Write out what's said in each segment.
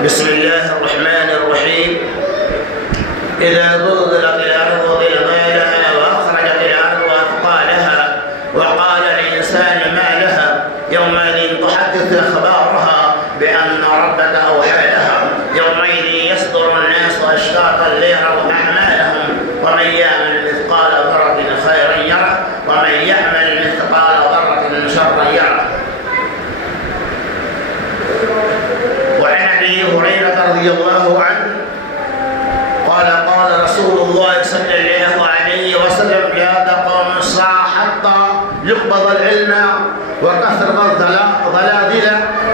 بسم الله الرحمن الرحيم. إذا زلزلت الأرض زلزالها وأخرجت الأرض أثقالها وقال الإنسان ما لها يومئذ تحدث أخبارها بأن ربك أوحى لها يومئذ يصدر الناس أشتاتا ليروا أعمالهم ومن يعمل مثقال ذرة خيرا يره ومن يعمل مثقال ذرة شرا يره. وعن أبي هريرة رضي الله عنه قال قال رسول الله صلى الله عليه وسلم لا تقوم الساعة حتى يقبض العلم وكثرة الضلالة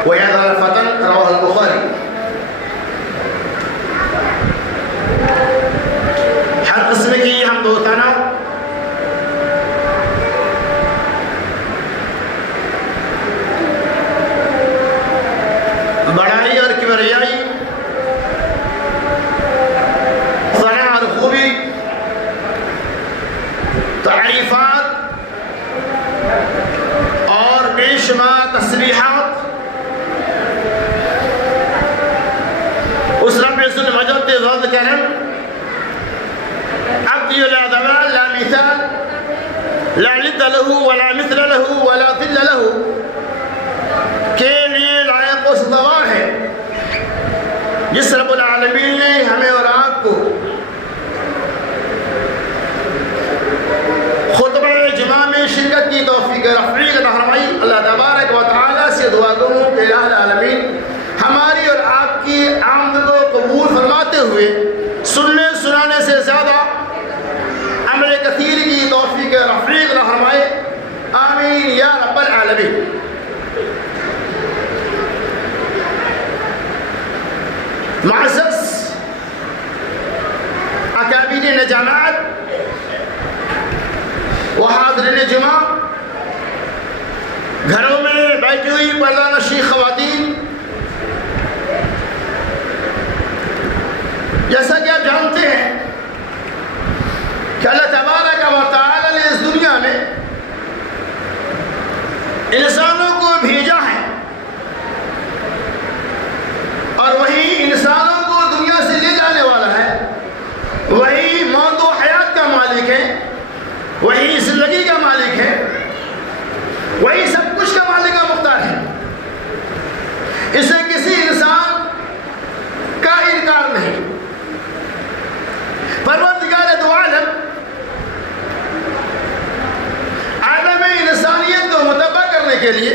ويذر الفتن. رواه البخاري. ہر قسم کی حمد و ثنا بڑائی اور کبریائی، ثنا اور خوبی، تعریفات اور بے شمار تسبیحات اس رب عز المجد کے ذات کرم عبدی لا ذوال لا مثال لا ند له ولا مثل له ولا ظل له کے لیے لائق و استوار ہے، جس رب العالمین نے ہمیں اور آپ کو خطبہ جمعہ میں شرکت کی توفیق رفیق عطا فرمائی۔ اللہ تبارک و تعالیٰ سے دعا کروں کہ الہ العالمین ہماری اور آپ کی آمد کو قبول فرماتے ہوئے سننے سنانے سے زیادہ عمل کثیر کی توفیق رفیق عطا فرمائے، آمین یا رب العالمین۔ معزز اکابرین جماعت و حاضرین جمعہ، گھروں میں بیٹھی ہوئی پردہ نشین خواتین، جیسا کہ آپ جانتے ہیں کہ اللہ تبارک و تعالی نے اس دنیا میں انسانوں کو بھیجا ہے اور وہی انسانوں کو دنیا سے لے جانے والا ہے، وہی موت و حیات کا مالک ہے، وہی زندگی کا مالک ہے، وہی سب کچھ کا مالک و مختار ہے۔ اسے کسی انسان کا انکار نہیں۔ پروردگار دو عالم عالم انسانیت کو متبع کرنے کے لیے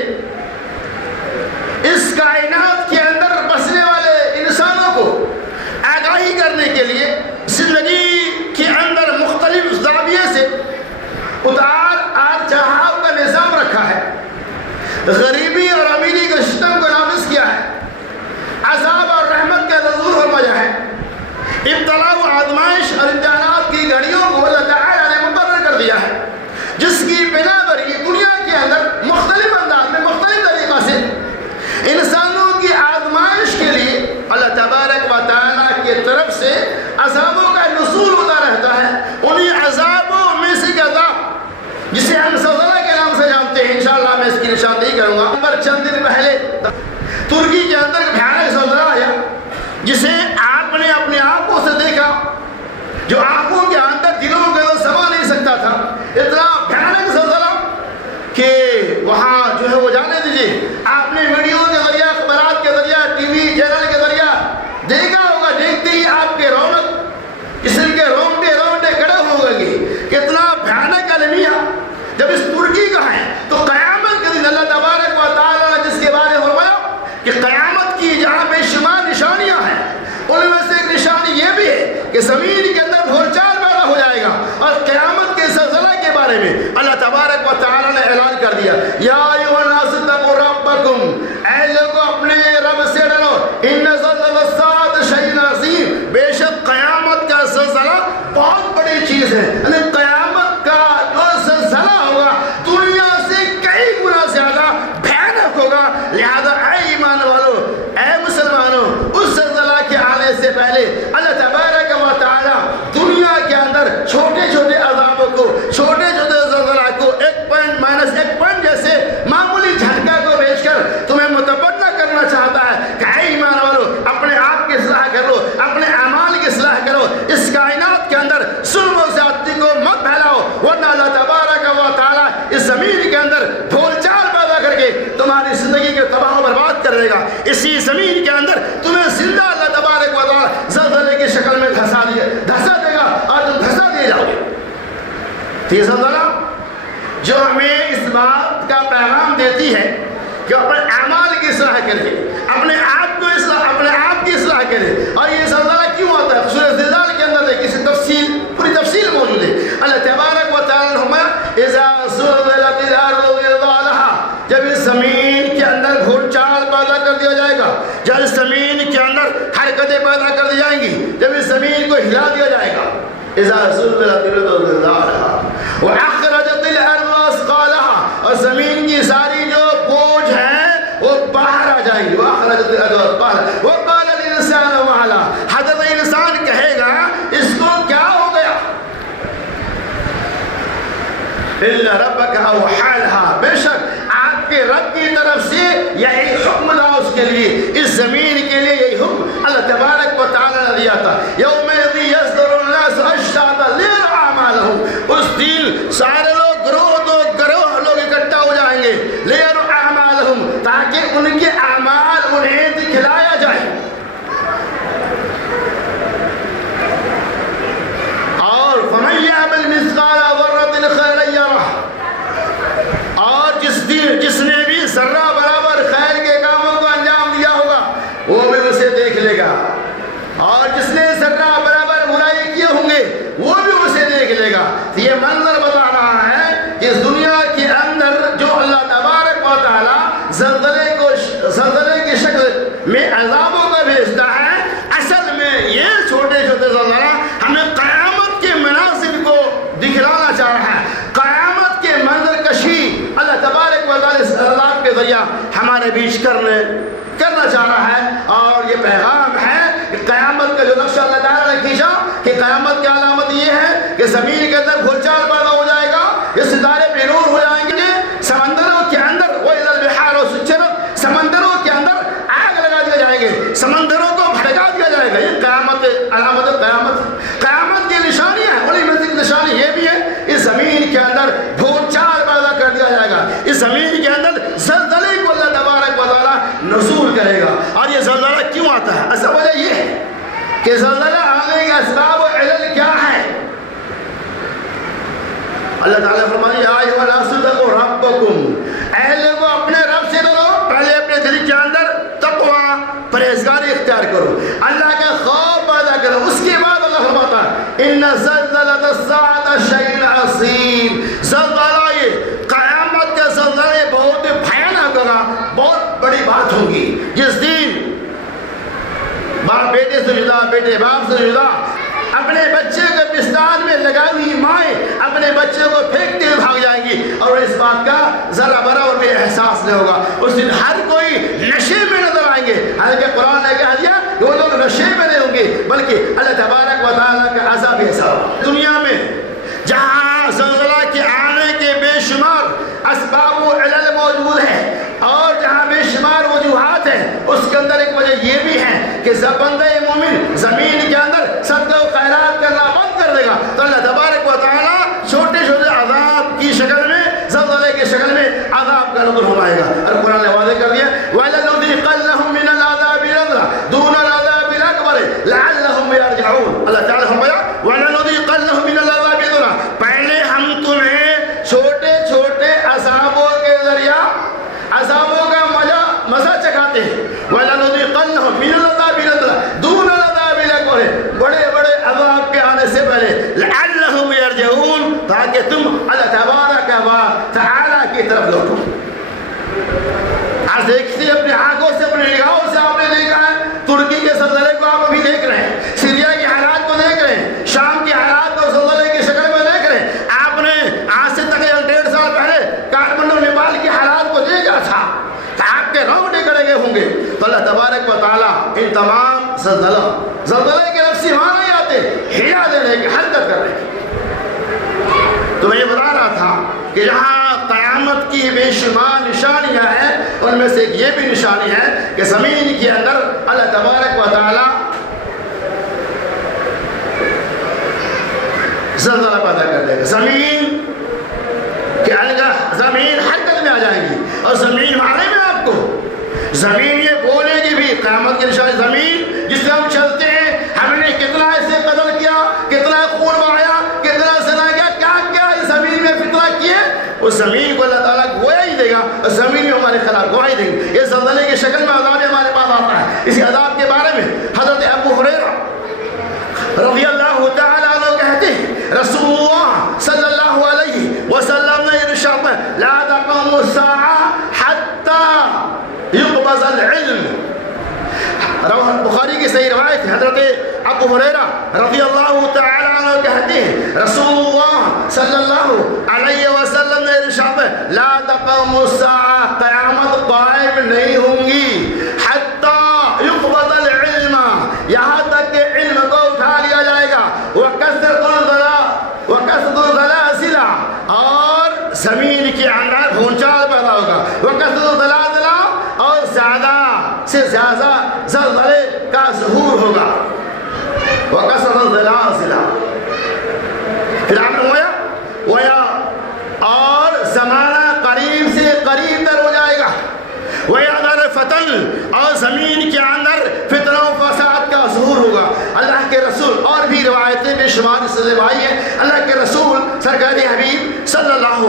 اس کائنات کے اندر بسنے والے انسانوں کو آگاہی کرنے کے لیے زندگی کے اندر مختلف زاویے سے اتار چڑھاؤ کا نظام رکھا ہے، غریبی اور امیری کے سسٹم کو نافذ کیا ہے، عذاب اور رحمت کا نزول فرمایا ہے، ابتلاء و آزمائش اور امتحانات کی گھڑیوں کو اللہ تعالیٰ نے مقرر کر دیا ہے، جس کی بنا پر یہ دنیا کے اندر مختلف انداز میں مختلف طریقہ سے انسانوں کی آزمائش کے لیے اللہ تبارک و تعالیٰ کی طرف سے عذابوں کا نزول ہوتا رہتا ہے۔ انہیں عذابوں میں سے عذاب جسے ہم زلزلہ کے نام سے جانتے ہیں، انشاءاللہ میں اس کی نشاندہی کروں گا۔ پر چند دن پہلے ترکی کے اندر بھیانک زلزلہ آیا جسے آپ نے اپنی آنکھوں سے دیکھا، جو آنکھوں کے اندر دلوں کے اندر سما نہیں سکتا تھا۔ اتنا بھیانک زلزلہ کہ وہاں جو ہے وہ جانے دیجیے، آپ نے ویڈیو کے ذریعہ، اخبارات کے ذریعہ، ٹی وی چینل کے ذریعہ دیکھا ہوگا، دیکھتے ہی آپ کے رونق جسم کے رونگٹے کھڑے ہو گئے گے۔ کتنا بھیانک المیہ جب اس ترکی کا ہے تو قیامت کے دن اللہ تبارک و تعالیٰ نے جس کے بارے میں فرمایا کہ قیامت کی جہاں بے شمار نشانیاں ہیں، ان میں سے ایک نشانی یہ بھی ہے کہ زمین کے اندر بھورچال پیدا ہو جائے گا۔ اور قیامت کے زلزلہ کے بارے میں اللہ تبارک و تعالیٰ نے اعلان کر دیا، یا ایھا الناس اتقوا ربکم، اے لوگوں اپنے رب سے ڈرو، ان زلزلۃ الساعۃ شیء عظیم، بے شک قیامت کا زلزلہ بہت بڑی چیز ہے۔ یعنی قیامت کا جو زلزلہ ہوگا دنیا سے کئی گنا زیادہ بھیانک ہوگا۔ لہذا اے ایمان والو، اے مسلمانوں، اس زلزلہ کے آنے سے پہلے اللہ تبارک و تعالیٰ دنیا کے اندر چھوٹے چھوٹے عذابوں کو، چھوٹے چھوٹے زلزلہ کو ایک پوائنٹ جیسے معمولی جھٹکا کو بھیج کر تمہیں متبدل کرنا چاہتا ہے کہ اے ایمان والو اپنے یہ زلزلہ جو ہمیں اس بات کا پیغام دیتی ہے کہ اپنے اعمال کی اصلاح کرے، اپنے آپ کی اصلاح کرے. اور یہ زلزلہ کیوں آتا ہے؟ سورہ زلزال کے اندر دیکھیں، اس کی پوری تفصیل موجود ہے. اللہ تبارک و تعالی عنہما اذا زلزلت الارض زلزالها، جب اس زمین کے اندر گھوڑ چال پیدا کر دیا جائے گا، جب اس زمین کے اندر حرکتیں پیدا کر دی جائیں گی، جب اس زمین کو ہلا دیا جائے گا. اذا زلزلت الارض زلزالها واخرجت الارض اثقالها، اور زمین کی ساری جو بوجھ ہیں وہ باہر آ جائیں گی. واخرجت الارض اثقالها وقال الانسان ما لها، حضرت انسان کہے گا اس کو کیا ہو گیا؟ الا ربک اوحی لها، بے شک آپ کے رب کی طرف سے یہی حکم تھا اس کے لیے، اس زمین کے لیے یہی حکم اللہ تبارک و تعالی نے دیا تھا. یومئذ یصدر الناس اشتاتا لیروا اعمالهم، اس دن سارے لوگ گروہ لوگ اکٹھا ہو جائیں گے. لیروا اعمالهم، تاکہ ان کے اعمال انہیں دکھلایا جائے. اور فمن یعمل مثقال ذرة خیرا یرہ، اور جس نے بھی ذرہ برابر خیر کے کاموں کو انجام دیا ہوگا وہ بھی اسے دیکھ لے گا، اور جس نے ذرہ برابر برائی کیے ہوں گے وہ بھی اسے دیکھ لے گا. یہ منظر بتا رہا ہے کہ اس دنیا کے اندر جو اللہ تبارک و تعالی زلزلے کی شکل میں عذابوں کا بھیجتا ہے، اصل میں یہ چھوٹے چھوٹے زلزلہ ہمیں قیامت کے مناظر کو دکھلانا چاہ رہا ہے. قیامت کے منظر کشی اللہ تبارک و تعالی اس عذاب کے ذریعہ ہمارے بیچ کرنا چاہ رہا ہے. اور یہ پیغام ہے کہ قیامت کا جو نقشہ اللہ تعالیٰ نے کھینچا کہ قیامت کی علامت یہ ہے کہ زمین کے اندر بھولچال پیدا ہو جائے گا، یہ ستارے بے نور ہو جائیں گے، سمندروں کے اندر وَإِذَا الْبِحَارُ سُجِّرَتْ، سمندروں کے اندر آگ لگا دیے جائیں گے، سمندروں کو بھڑکا دیا جائے گا. یہ قیامت علامت قیامت کی نشانی ہے. بڑی مزید نشانی یہ بھی ہے اس زمین کے اندر بھولچال پیدا کر دیا جائے گا، اس زمین کے اندر زلزلے کو اللہ تبارک و تعالی نزول کرے گا. اور یہ زلزلہ کیوں آتا ہے؟ اصل وجہ یہ ہے کہ زلزلہ آنے کے اسباب و علل کیا ہے. اللہ تعالیٰ فرماتے ہیں یا ایھا الناس اتقوا ربکم، اے لوگوں اپنے رب سے ڈرو. پہلے اپنے دل کے اندر تقویٰ پرہیزگاری اختیار کرو، اللہ کا خوف پیدا کرو. اس کے بعد اللہ فرماتا ہے ان زلزلۃ الساعۃ شیء عظیم، زلزلہ یہ قیامت کا زلزلہ یہ بہت بھیانک ہوگا، بہت بڑی بات ہوگی. جس دن باپ بیٹے سے جدا، بیٹے باپ سے جدا، اپنے بچے کو بستار میں لگائی ہوئی مائیں اپنے بچے کو پھینکتے ہوئے بھاگ جائیں گی، اور اس بات کا ذرا برابر بھی احساس نہیں ہوگا. اس دن ہر کوئی نشے میں نظر آئیں گے. حالانکہ قرآن نے کہہ دیا کہ وہ لوگ نشے میں نہیں ہوں گے، بلکہ اللہ تبارک و تعالیٰ کا عذاب ایسا ہوگا. دنیا میں جہاں زلزلہ کے آنے کے بے شمار اسباب و علل موجود ہیں اور جہاں بے شمار وجوہات ہیں، اس کے اندر ایک وجہ یہ بھی ہے کہ بندہ مومن زمین کے اندر صدقہ و خیرات کرنا بند کر دے گا تو اللہ تبارک و تعالیٰ چھوٹے چھوٹے عذاب کی شکل میں، زلزلے کی شکل میں عذاب کا نزول فرمائے گا. اور قرآن نے واضح کر دیا وَلَنُذِيقَنَّهُم مِّنَ الْعَذَابِ نَذْرًا دُونَ الْعَذَابِ الْأَكْبَرِ لَعَلَّهُمْ يَرْجِعُونَ. اللہ تعالیٰ فرمایا وَلَنُذِيقَنَّهُم مِّنَ الْعَذَابِ نَذْرًا، پہلے ہم تمہیں چھوٹے چھوٹے عذابوں کے ذریعہ عذابوں کا مزہ چکھاتے ہیں. وَلَنُذِيقَنَّهُم مِّنَ الْعَذَابِ نَذْرًا دُونَ الْعَذَابِ الْأَكْبَرِ، بڑے بڑے عذاب کے آنے سے پہلے لَعَلَّهُمْ يَرْجِعُونَ، تاکہ تم اللہ تبارک و تعالیٰ کی طرف لوٹو. آج دیکھتے اپنی آنکھوں سے، اپنی نگاہوں سے آپ نے دیکھا ہے ترکی کے زلزلے کو آپ ابھی دیکھ رہے ہیں، سیریا کے حالات کو دیکھ رہے ہیں، شام کے حالات کو زلزلے کی شکل میں دیکھ رہے ہیں. آپ نے آج سے تقریباً 1.5 سال پہلے کاٹمنڈو نیپال کے حالات کو دیکھا تھا تو آپ کے رونگٹے کھڑے گئے ہوں گے. تو اللہ تبارک و تعالیٰ ان تمام زلزلے کے لفظی معنی آتے ہلا دینے کی، حرکت کرنے کی. تو میں یہ بتا رہا تھا کہ جہاں قیامت کی بے شمار نشانیاں ہیں ان میں سے ایک یہ بھی نشانی ہے کہ زمین کے اندر اللہ تبارک و تعالیٰ زلزلہ پیدا کر دے گا. زمین کہ زمین حرکت میں آ جائے گی. اور زمین مانے میں آپ کو زمین یہ بولے گی بھی، قیامت کی نشانی زمین جس سے ہم چلتے ہیں، ہم نے کتنا ایسے قتل کیا، کتنا خون بہایا، کتنا زنا کیا، کیا کیا، یہ زمین اس زمین کو اللہ تعالیٰ گویا دے گا اور زمین میں ہمارے خلاف گواہی دیں گے. یہ زلزلے کی شکل میں عذاب ہمارے پاس آتا ہے. اسی عذاب کے بارے میں حضرت ابو ہریرہ رضی اللہ تعالیٰ عنہ کہتے ہیں رسول اللہ صلی اللہ علیہ وسلم نے ارشاد میں لا تقوم الساعة حتى يقبض العلم. بخاری کی صحیح روایت ہے. حضرت ابو ہریرہ رضی اللہ تعالیٰ عنہ کہتے ہیں رسول اللہ صلی اللہ علیہ وسلم نے ارشاد میں لا تقوم الساعة قیامت قائم نہیں ہوں گی حتی یقبض العلم یہاں تک کہ علم کو اٹھا لیا جائے گا. وکثرت الزلازل اور زمین کے اندر بھونچال پیدا ہوگا. وکثرت الزلازل اور زیادہ سے زیادہ زلزلے کا ظہور ہوگا. وکثرت الزلازل پھر آپ نے ہویا اور زمانہ قریب سے قریب تر ہو جائے گا. وَيَعْذَرَ فَتَنْ اور زمین کے اندر فتنہ و فساد کا ظہور ہوگا. اللہ کے رسول اور بھی روایتیں بے شمار اس سے بھائی ہیں. اللہ کے رسول سرکار حبیب صلی اللہ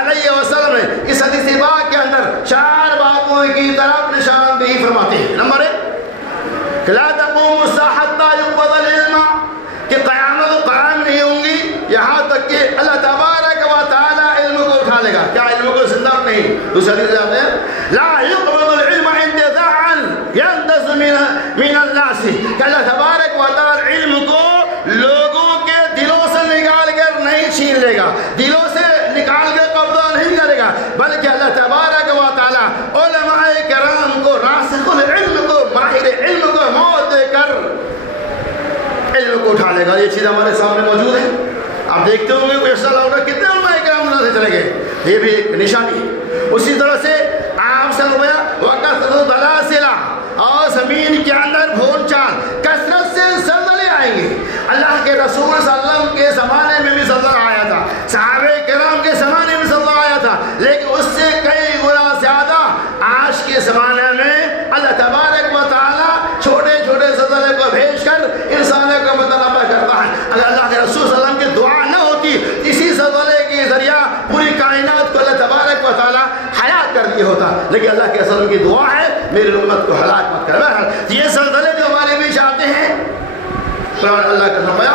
علیہ وسلم نے اس حدیث پاک کے اندر 4 باتوں کی طرف نشاندہی فرماتے ہیں. نمبر 1 لا تقوم الساعة حتى يقبض العلم کہ قیامت قائم نہیں ہوں گی یہاں تک کہ اللہ تبارک و تعالی علم کو اٹھا لے گا. کیا علم کو زندہ نہیں؟ دوسرے حدیث آتے ہیں لا يقبض العلم انتزاعا ينتز من الناس کہ اللہ تبارک و تعالی علم کو لوگوں کے دلوں سے نکال کر نہیں چھین لے گا, دلوں سے نکال کر قبضہ نہیں کرے گا, بلکہ اللہ تبارک و تعالی علماء کرام کو راسخ العلم کو ماہر علم کو موت دے کر علم کو اٹھا لے گا. یہ چیز ہمارے سامنے موجود ہے. آپ دیکھتے ہوں گے کوئی ایسا لوگ کتنے علماء کرام سے چلے گئے, یہ بھی ایک نشانی ہے. اسی طرح سے آپ سے ہوا وکثرت الزلازل اور زمین کے اندر بھون چال کثرت سے زلزلے آئیں گے. اللہ کے رسول صلی اللہ علیہ وسلم کے زمانے میں بھی زلزلہ آیا تھا, صحابہ کرام کے زمانے میں زلزلہ آیا تھا, لیکن اس سے کئی گنا زیادہ آج کے زمانے میں اللہ تبارک و تعالی چھوٹے چھوٹے زلزلے کو بھیج کر انسانوں کو متنبع کرتا ہے. اگر اللہ کے رسول صلی اللہ علیہ وسلم کی دعا نہ ہوتی اسی زلزلے کے ذریعہ پوری کائنات کو اللہ تبارک و تعالی ہلاک کر دیا ہوتا, لیکن اللہ کے رسول کی دعا ہے میری امت کو ہلاک مت کر. یہ زلزلے جو ہمارے بیچ آتے ہیں اللہ کا فرمایا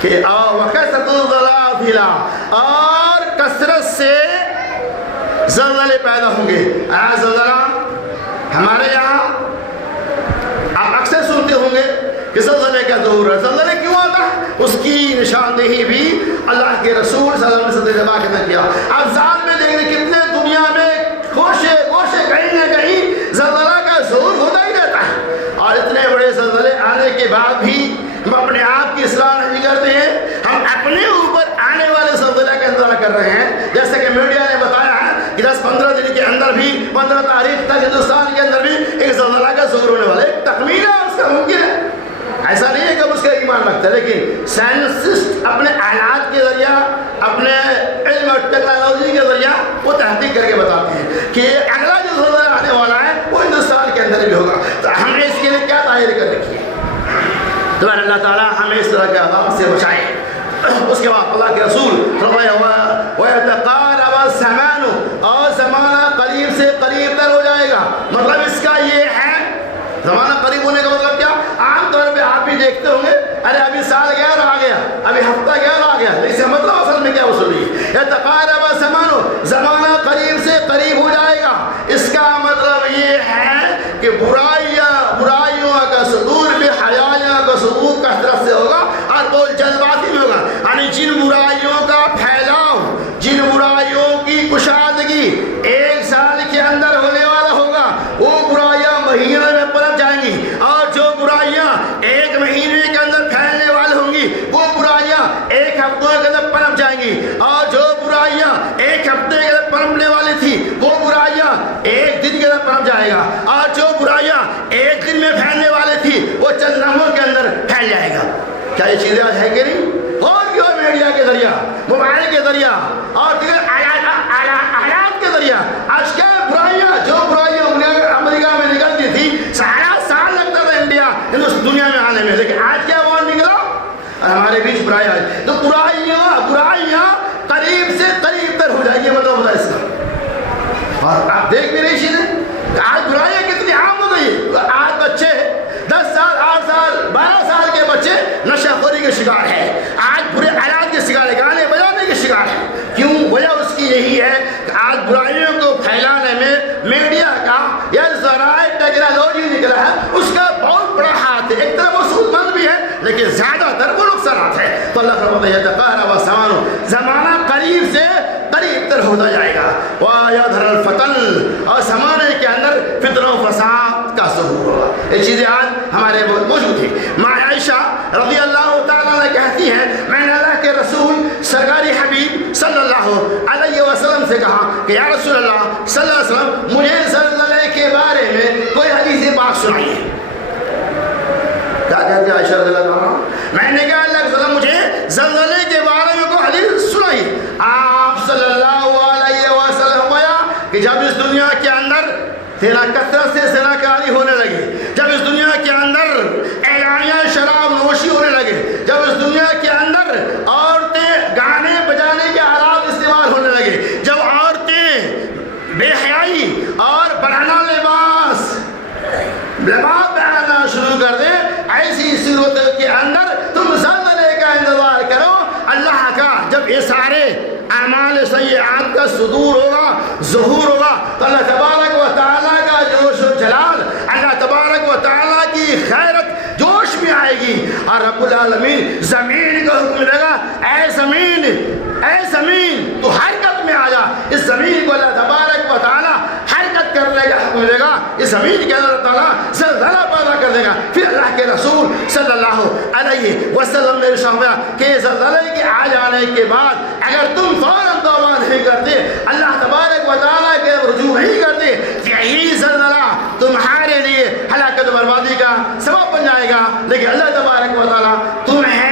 کہ وکثرت الزلازل اور کثرت سے زلزلے پیدا ہوں گے. زلزلہ ہمارے یہاں آپ اکثر سنتے ہوں گے کہ زلزلے کا ظہور ہے. زلزلے کیوں آتا ہے اس کی نشاندہی بھی اللہ کے رسول صلی اللہ علیہ وسلم نے کیا. اب ذات میں دیکھیں کتنے دنیا میں گوشے گوشے کہیں نہ کہیں زلزلہ کا ظہور ہوتا ہی رہتا ہے, اور اتنے بڑے زلزلے آنے کے بعد بھی ہم اپنے آپ کی اصلاح نہیں کرتے ہیں. ہم اپنے اوپر آنے والے زلزلے کا انتظار کر رہے ہیں. جیسے کہ میڈیا نے بتایا ہے کہ 10-15 دن کے اندر بھی 15 تاریخ تک ہندوستان کے اندر بھی ایک زلزلہ کا ظہور ہونے والا ہے. ایک تخمینہ اس کا ممکن ہے, ایسا نہیں ہے کہ اس کا ایمان رکھتا ہے, لیکن سائنسسٹ اپنے آلات کے ذریعہ اپنے علم اور ٹیکنالوجی کے ذریعہ وہ تحقیق کر کے بتاتے ہیں کہ اگلا جو زلزلہ آنے والا ہے وہ ہندوستان کے اندر بھی ہوگا. تو ہم نے اس کے لیے کیا تیاری کر رکھی ہے؟ تو اللہ تعالیٰ ہمیں اس طرح کے عذاب سے بچائے. اس کے بعد اللہ کے رسول وَيَتَقَارَبَ الزَّمَانُ اور زمانہ قریب سے قریب تر ہو جائے گا. مطلب اس کا یہ ہے زمانہ قریب ہونے کا مطلب کیا؟ عام طور پہ آپ بھی دیکھتے ہوں گے ارے ابھی سال گیا اور آ گیا, ابھی ہفتہ گیا اور آ گیا, اس کا مطلب اصل میں کیا وصول ہے؟ يَتَقَارَبَ الزَّمَانُ زمانہ قریب سے قریب ہو جائے گا. اس کا مطلب یہ ہے کہ برائیوں کا صدور بھی حیائیوں کا صدور کثرت سے ہوگا اور وہ جلد بازی میں ہوگا. یعنی جن برائیوں کا پھیلاؤ, جن برائیوں کی کشادگی 1 سال کے اندر ہونے والا ہوگا, وہ برائیاں مہینے میں پلٹ جائیں گی, اور جو برائیاں 1 مہینے کے اندر پھیلنے والی ہوں گی وہ برائیاں 1 ہفتے کے اندر پنپ جائیں گی, اور جو برائیاں 1 ہفتے کے اندر پنپنے والی تھی وہ برائیاں 1 دن کے اندر پنپ جائے گا, اور جو برائیاں 1 دن میں پھیلنے والی تھی وہ چند لمحوں کے اندر پھیل جائے گا. کیا یہ چیزیں آج ہے کہ نہیں؟ اور کیوں میڈیا کے ذریعہ, موبائل کے ذریعہ اور دیگر آیات کے ذریعہ آج کیا برائیاں, جو برائیاں امریکہ میں نکلتی تھی سارا سال لگتا تھا انڈیا دنیا میں آنے میں, لیکن آج کیا وہ نکلا اور ہمارے بیچ برائیاں. تو برائیاں قریب سے قریب تر ہو جائے گی، مطلب ہوتا ہے اس کا۔ اور آپ دیکھ بھی رہی چیزیں، آج برائیاں کتنی عام ہو گئی، آج بچے 10 سال 8 سال 12 سال کے بچے نشہ خوری کے شکار ہیں، آج برے آلات کے شکار ہے، گانے بجانے کے شکار ہیں۔ کیوں؟ وجہ اس کی یہی ہے کہ آج برائیوں کو پھیلانے میں میڈیا کا یا ذرائع ٹیکنالوجی نکلا ہے، اس کا بہت بڑا ہاتھ ہے۔ ایک طرف وہ سود مند بھی ہے لیکن زیادہ تر وہ نقصانات ہے۔ تو اللہ فرماتا ہے یتقارب الزمان، زمانہ قریب سے قریب تر ہوتا جائے گا، وَيَظْهَرَ الْفَتَنُ، اور زمانے کے اندر فتنہ و فساد کا ظہور ہوگا۔ یہ چیزیں آج ہمارے موجود ہیں۔ ماں عائشہ رضی اللہ تعالیٰ عنہ کہتی ہیں میں نے اللہ کے رسول سرکاری حبیب صلی اللہ علیہ وسلم سے کہا کہ یا رسول اللہ صلی اللہ علیہ وسلم مجھے زلزلے کے بارے میں کوئی حدیث پاک سنائیے۔ کیا کہتے ہیں عائشہ رضی اللہ عنہ؟ میں نے کہا اللہ کے رسول مجھے زلزلے کے بارے میں کوئی حدیث سنائیے۔ آپ صلی اللہ علیہ وسلم گویا کہ جب اس دنیا کے اندر تیرا کثرت سے زناکاری ہونے لگی، جب اس دنیا کے اندر اعلانیہ شراب نوشی ہونے لگے، جب اس دنیا کے اندر عورتیں گانے بجانے کے آلات استعمال ہونے لگے، جب عورتیں بے حیائی اور برہنہ لباس پہننا شروع کر دیں، ایسی صورت کے اندر تم زلزلے کا انتظار کرو اللہ کا۔ جب یہ سارے اعمال سیئات کا صدور ہوگا، ظہور ہوگا، تو اللہ تبارک و تعالیٰ کا جوش و جلال، اللہ تبارک و تعالیٰ کی خیرت جوش میں آئے گی، اور رب العالمین زمین کو حکم دے گا اے زمین، اے زمین تو حرکت میں آ جا۔ اس زمین کو اللہ تبارک و تعالیٰ حرکت کرنے کا حکم دے گا، اس زمین کے اللہ تعالیٰ زلزلہ پیدا کر دے گا۔ پھر اللہ کے رسول صلی اللہ علیہ وسلم نے ارشاد فرمایا کہ زلزلے کے آ جانے کے بعد اگر تم فوراً توبہ نہیں کرتے، اللہ تبارک و تعالیٰ کے رجوع نہیں کرتے، یہی زلزلہ تمہارے لیے ہلاکت و بربادی کا سبب بن جائے گا۔ لیکن اللہ تبارک و تعالیٰ تمہیں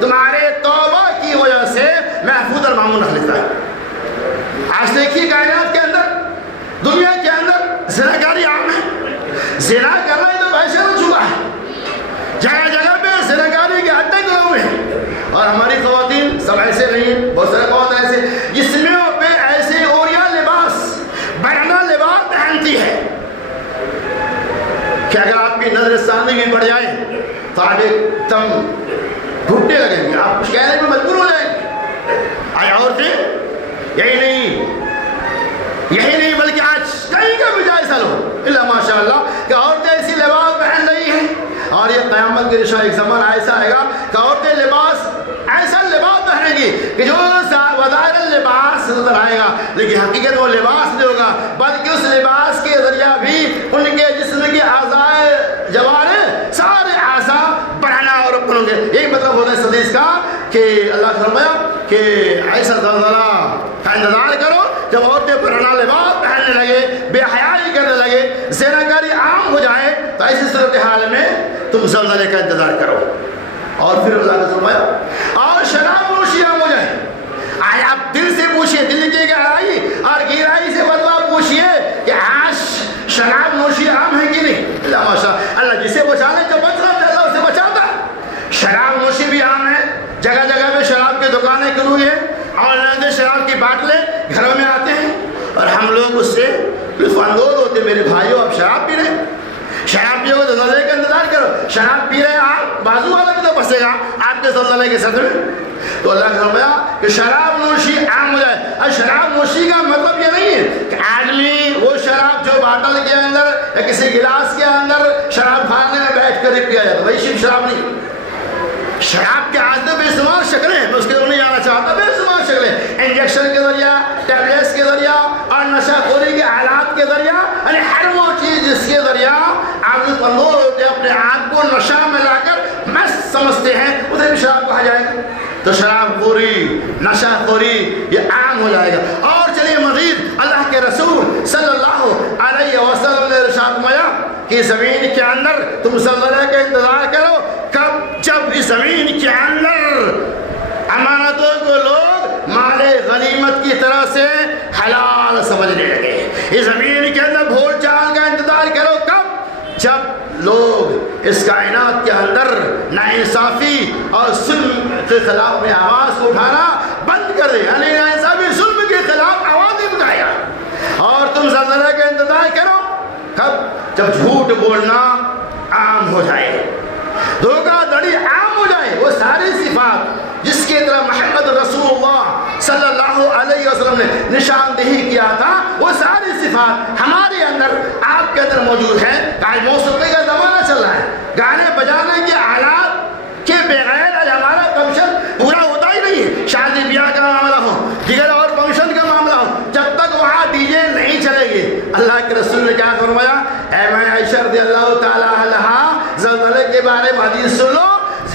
تمہارے توبہ کی وجہ سے محفوظ المامون رکھ لیتا ہے۔ آج دیکھیے کائنات کے اندر، دنیا کے اندر زناکاری عام ہے، زنا کرنا ہی تو پیسے ہو چکا ہے، جگہ جگہ پہ زناکاری کے اڈے گئے ہوئے ہیں۔ اور ہماری خواتین سب ایسے نہیں ہیں، بہت سارے خواتین ایسے جس میں پہ ایسے اوریا لباس برہنہ لباس پہنتی ہے کہ اگر آپ کی نظر ثانی بھی پڑ جائے تو آپ ایک دم گھٹنے لگیں گے، آپ کچھ کہنے میں مجبور ہو جائیں گے۔ آج عورتیں یہی نہیں بلکہ آج کہیں کا بھی جائزہ لو اللہ ماشاء اللہ کہ عورتیں ایسی لباس پہن رہی ہیں، اور یہ قیامت کے نشان ایک زمانہ ایسا آئے گا کہ عورتیں لباس ایسا لباس پہنیں گی کہ جو بظاہر لباس نظر آئے گا لیکن حقیقت وہ لباس نہیں ہوگا، بلکہ اس لباس کے ذریعہ بھی ان کے جسم کے اعضاء جوارح سارے اعضاء بڑھنا اور بنوں گے۔ یہی مطلب ہوتا ہے اس حدیث کا کہ اللہ نے فرمایا کہ ایسا زلزلہ کا انتظار کرو جب عورتیں برہنہ لباس پہننے لگے، بے حیائی کرنے لگے، زناکاری عام ہو جائے، تو ایسی صورتحال میں تم زلزلے کا انتظار کرو۔ اور پھر اللہ نے فرمایا اور شراب نوشی عام ہو جائے۔ آج آپ دل سے پوچھئے، دل کی گہرائی اور گہرائی سے بدوا پوچھئے کہ آج شراب نوشی عام ہے کہ نہیں؟ اللہ ماشاء اللہ، جسے بچانے جو بچ رہا ہے اللہ اسے بچاتا ہے۔ شراب نوشی بھی عام ہے، جگہ جگہ پہ شراب کی دکانیں کھلی ہیں، اور شراب کی باٹلیں گھروں میں آتے ہیں اور ہم لوگ اس سے لطف اندوز ہوتے۔ میرے بھائیوں آپ شراب پی رہے ہیں، شراب پیو تو زلزلے کا انتظار کرو۔ شراب پی رہے ہیں آپ، بازو والا بھی تو پھنسے گا آپ کے زلزلے کے صدر میں۔ تو اللہ نے فرمایا کہ شراب نوشی عام ہو جائے۔ اور شراب نوشی کا مطلب یہ نہیں ہے کہ آدمی وہ شراب جو باٹل کے اندر یا کسی گلاس کے اندر شراب خانے میں بیٹھ کر پیا جاتا، وہی صرف شراب نہیں۔ شراب کے عادت بے شمار شکلیں ہیں، میں اس کے نہیں جانا چاہتا، بے شمار شکلیں، انجیکشن کے ذریعہ، ٹیبلیٹس کے ذریعہ اور نشہ خوری کے آلات کے ذریعہ، یعنی ہر وہ چیز جس کے ذریعہ آپ اندوز ہوتے اپنے آپ کو نشہ میں لا کر مست سمجھتے ہیں، اسے بھی شراب کہا جائے گا۔ تو شراب خوری، نشہ خوری یہ عام ہو جائے گا۔ اور چلیے مزید اللہ کے رسول صلی اللہ علیہ وسلم نے ارشاد فرمایا کہ زمین کے اندر تم زلزلے کا انتظار کرو، کب؟ جب اس زمین کے اندر امانتوں کو لوگ مال غنیمت کی طرح سے حلال سمجھنے لگے۔ اس زمین کے اندر بھول چال کا انتظار کرو، کب؟ جب لوگ اس کائنات کے اندر ناانصافی اور ظلم کے خلاف میں آواز اٹھانا بند کر دے، یعنی ناانصافی ظلم کے خلاف آوازیں اٹھایا، اور تم زلزلے کا انتظار کرو کب؟ جب جھوٹ بولنا عام ہو جائے، دھوکہ دھڑی عام ہو جائے، وہ ساری صفات جس کی طرح محمد رسول اللہ صلی اللہ علیہ وسلم نے نشاندہی کیا تھا، وہ ساری صفات ہمارے اندر، آپ کے اندر موجود ہیں۔ آج موسیقی کا زمانہ چل رہا ہے، گانے بجانے کے آلات کے بغیر آج ہمارا فنکشن پورا ہوتا ہی نہیں ہے۔ شادی بیاہ کا معاملہ ہو، دیگر اور فنکشن کا معاملہ ہو، جب تک وہاں ڈی جے نہیں چلے گی، اللہ کے رسول نے کیا فرمایا؟ اے میں عائشہ رضی اللہ تعالی عنہا، زلزلے کے بارے میں حدیث سن لو،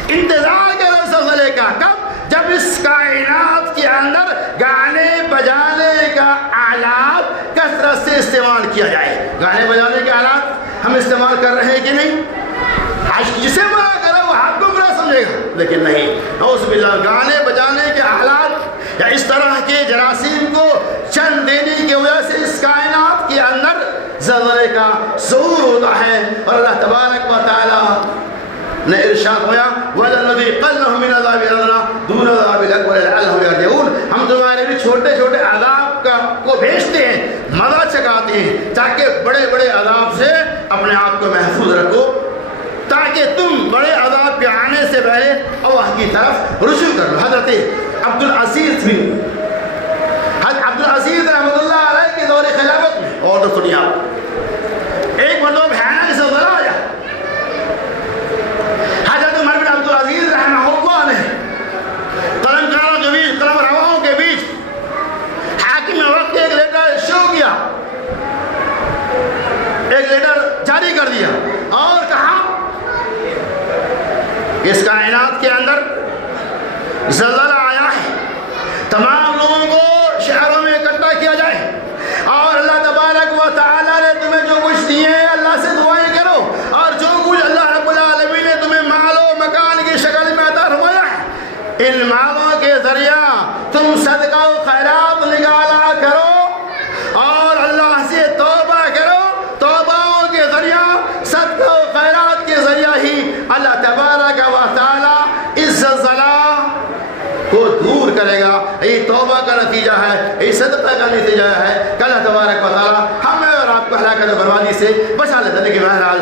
انتظار کرو زلزلے کا، کب؟ جب اس کائنات کے اندر گانے بجانے کا آلات کثرت سے استعمال کیا جائے۔ گانے بجانے کے آلات ہم استعمال کر رہے ہیں کہ نہیں؟ آج جسے منع کرے وہ آپ کو برا سمجھے گا، لیکن نہیں، نعوذ باللہ، گانے بجانے کے آلات یا اس طرح کے جراثیم کو چند دینے کی وجہ سے اس کائنات کے اندر زلزلے کا ظہور ہوتا ہے۔ اور اللہ تبارک و تعالی نے ارشاد ہوا وَالَّذِي قَلَّهُ مِنْ عَذَابِ الْأَدْنَىٰ دُونَ الْعَذَابِ الْأَكْبَرِ لَعَلَّهُمْ يَرْجِعُونَ، ہم تمہارے بھی چھوٹے چھوٹے عذاب کو بھیجتے ہیں، مزہ چکاتے ہیں، تاکہ بڑے بڑے عذاب سے اپنے آپ کو محفوظ رکھو، تاکہ تم بڑے عذاب کے آنے سے پہلے اللہ کی طرف رجوع کر لو۔ حضرت عبدالعزیز رحمۃ اللہ علیہ کے دور خلافت میں، اور تو سنیے آپ، ایک مرتبہ بھیانک زلزلہ آیا، حضرت عمر بن عبدالعزیز رحمہ اللہ نے قلم کاروں کے بیچ، قلم رواؤں کے بیچ حاکم وقت ایک لیٹر شو کیا، ایک لیٹر جاری کر دیا اور کہا اس کائنات کے اندر زلزلہ آیا ہے، تمام لوگوں کو شہروں میں اکٹھا کیا جائے، اور اللہ تبارک و تعالیٰ نے تمہیں جو کچھ دیے ہیں اللہ سے دعائیں کرو، اور جو کچھ اللہ رب العالمین نے تمہیں مال و مکان کی شکل میں عطا فرمایا ہے، ان مالوں کے ذریعہ تم صدقہ و خیرات نکالا کرو اور اللہ سے توبہ کرو، توبہ کے ذریعہ، صدقہ و خیرات کے ذریعہ ہی اللہ تبارک و تعالیٰ اس زلزلہ کو دور کرے گا۔ یہ توبہ کا نتیجہ ہے، یہ صدقہ کا نتیجہ ہے کہ اللہ تبارک و تعالیٰ ہمیں اور آپ کو ہلاکت و بربادی سے بچا لیتا ہے۔ لیکن بہرحال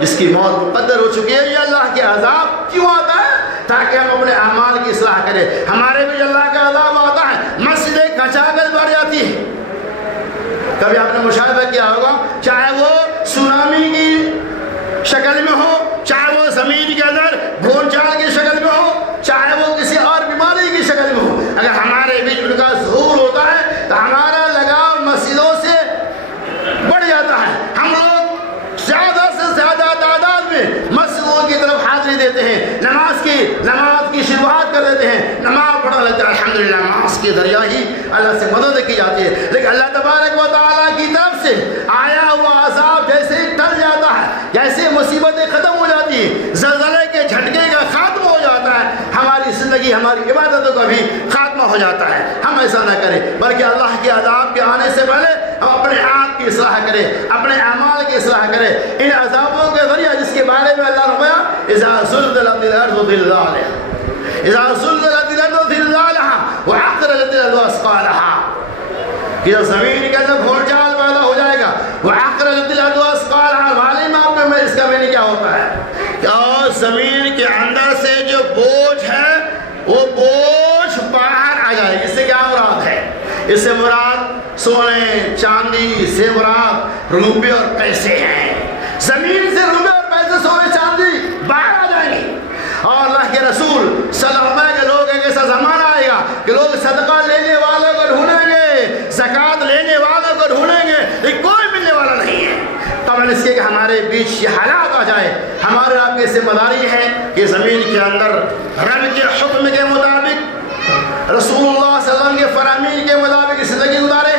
جس کی موت مقدر ہو چکی ہے، یہ اللہ کے عذاب کیوں آتا ہے؟ تاکہ ہم اپنے اعمال کی اصلاح کریں۔ ہمارے بھی اللہ کا عذاب آتا ہے، مسجدیں کچاکل بھر جاتی ہیں۔ کبھی آپ نے مشاہدہ کیا ہوگا، چاہے وہ سونامی کی شکل میں ہو، چاہے وہ زمین کے اندر بھونچال کی شکل میں ہو، چاہے وہ کسی اور بیماری کی شکل میں ہو، اگر ہمارے بیچ ان کا ظہور ہوتا ہے تو ہمارا لگاؤ مسجدوں سے بڑھ جاتا ہے۔ ہم لوگ زیادہ سے زیادہ تعداد میں مسجدوں کی طرف حاضری دیتے ہیں، نماز کی شروعات کر دیتے ہیں، نماز پڑھا لیتے ہیں، الحمدللہ نماز کے ذریعہ ہی اللہ سے مدد کی جاتی ہے۔ لیکن اللہ تبارک و تعالیٰ کی طرف سے آیا ہوا عذاب جیسے ہی ٹل جاتا ہے، جیسے مصیبتیں ختم ہو جاتی ہیں، زلزلے کے جھٹکے کا خاتمہ ہو جاتا ہے، ہماری زندگی، ہماری عبادتوں کا بھی خاتمہ ہو جاتا ہے۔ ہم ایسا نہ کریں، بلکہ اللہ کے عذاب کے آنے سے پہلے ہم اپنے آپ کی اصلاح کریں، اپنے اعمال کی اصلاح کریں۔ ان عذابوں کے ذریعہ جس کے بارے میں اللہ نے فرمایا اذا زلزلت الارض زلزالها اذا زلزلت الارض زلزالها وعقرت الارض اثقالها، کہ زمین کے اندر بھونچال پیدا ہو جائے گا، وعقرت الارض اثقالها، معلوم آپ میں اس کا معنی کیا ہوتا ہے؟ کہ زمین کے اندر سے جو بوجھ ہے وہ بوجھ باہر آ جائے گی۔ اس سے کیا مراد ہے؟ اس سے مراد سونے چاندی سے مراد روپے اور پیسے ہیں۔ زمین سے روپے اور پیسے، سونے چاندی باہر آ جائیں گے، اور اللہ کے رسول صلی اللہ علیہ وسلم کے لوگ ایک ایسا زمانہ آئے گا کہ لوگ صدقہ لینے والوں کو ڈھونڈیں گے، زکوٰۃ لینے والوں کو ڈھونڈیں گے، لیکن کوئی ملنے والا نہیں ہے۔ قبل اس کے کہ ہمارے بیچ یہ حالات آ جائے، ہمارے آپ کی ذمہ داری ہے کہ زمین کے اندر رب کے حکم کے مطابق، رسول اللہ صلی اللہ علیہ وسلم کے فرامین کے مطابق زندگی گزارے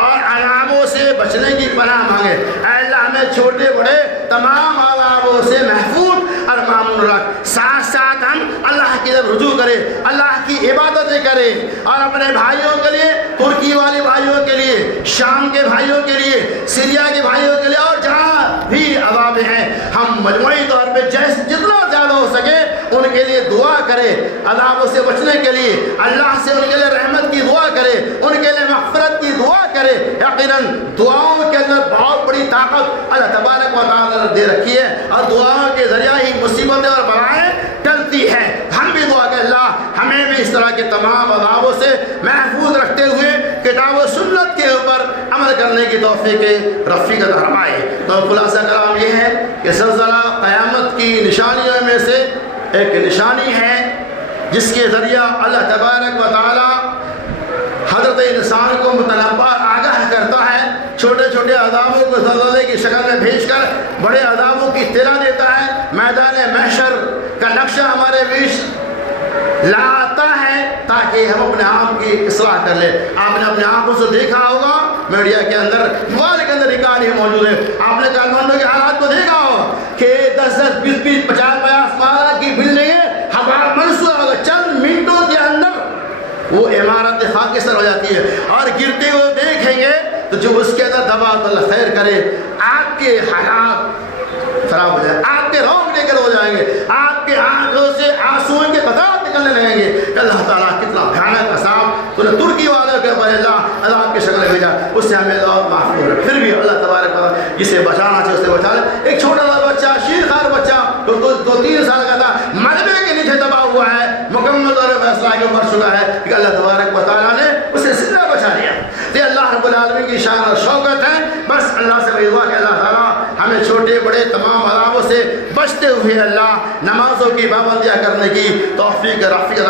اور عذابوں سے بچنے کی پناہ مانگے۔ اے اللہ ہمیں چھوٹے بڑے تمام عذابوں سے محفوظ اور معمول رکھ، ساتھ ساتھ ہم اللہ کی طرف رجوع کریں، اللہ کی عبادتیں کریں، اور اپنے بھائیوں کے لیے، ترکی والے بھائیوں کے لیے، شام کے بھائیوں کے لیے، سیریا کے بھائیوں کے لیے، اور جہاں بھی عذاب ہیں، ہم مجموعی طور پہ جتنا زیادہ ہو سکے ان کے لیے دعا کرے, عذابوں سے بچنے کے لیے اللہ سے ان کے لیے رحمت کی دعا کرے, ان کے لیے مغفرت کی دعا کرے. یقیناً دعاؤں کے اندر بہت بڑی طاقت اللہ تبارک و تعالیٰ نے دے رکھی ہے, اور دعاؤں کے ذریعہ ہی مصیبتیں اور بلائیں ٹلتی ہیں. ہم بھی دعا کہ اللہ ہمیں بھی اس طرح کے تمام عذابوں سے محفوظ رکھتے ہوئے کتاب و سنت کے اوپر عمل کرنے کی توفیق رفیقت فرمائے. تو خلاصہ کلام یہ ہے کہ زلزلہ قیامت کی نشانیوں میں سے ایک نشانی ہے, جس کے ذریعہ اللہ تبارک و تعالی حضرت انسان کو متنبع آگاہ کرتا ہے. چھوٹے چھوٹے عذابوں کو زلزلے کی شکل میں بھیج کر بڑے عذابوں کی اطلاع دیتا ہے. میدان محشر کا نقشہ ہمارے بیچ لاتا ہے تاکہ ہم اپنے آپ کی اصلاح کر لیں. آپ نے اپنے آنکھوں سے دیکھا ہوگا, میڈیا کے اندر, موبائل کے اندر ریکارڈ ہی موجود ہے. آپ نے کارخانوں کے حالات کو دیکھا ہوگا کہ 10-10, 20-20, 50-50 مالا کی بلڈنگیں ہوا منسوخ ہوگا, چند منٹوں کے اندر وہ عمارت خاکستر ہو جاتی ہے, اور گرتے ہوئے دیکھیں گے تو جو اس کے اندر دبا تو اللہ خیر کرے آپ کے حالات خراب ہو جائیں, آپ کے رونگ لے کر ہو جائیں گے, آپ کے آنکھوں سے آنسوؤں کے قطرات نکلنے لگیں گے کہ اللہ تعالیٰ کتنا بھیانک عذاب تو نے ترکی والوں کے اوپر اللہ عذاب کی شکل بھیجا, اس سے ہمیں اور محفوظ رکھے. پھر بھی اللہ تبارک و تعالیٰ جسے بچانا چاہے اسے بچا لے. ایک چھوٹا سا بچہ, شیرخوار بچہ, 2-3 سال کا تھا, ملبے کے نیچے دبا ہوا ہے, مکمل طور پر فیصلہ کے اوپر چکا ہے کہ اللہ تبارک و تعالیٰ نے اسے زندہ بچا لیا. یہ اللہ رب العالمین کی شان اور شوکت ہے. بس اللہ سے دعا کہ اللہ تعالیٰ ہمیں چھوٹے بڑے تمام عذابوں سے بچتے ہوئے اللہ نمازوں کی پابندیاں کرنے کی توفیق رفیق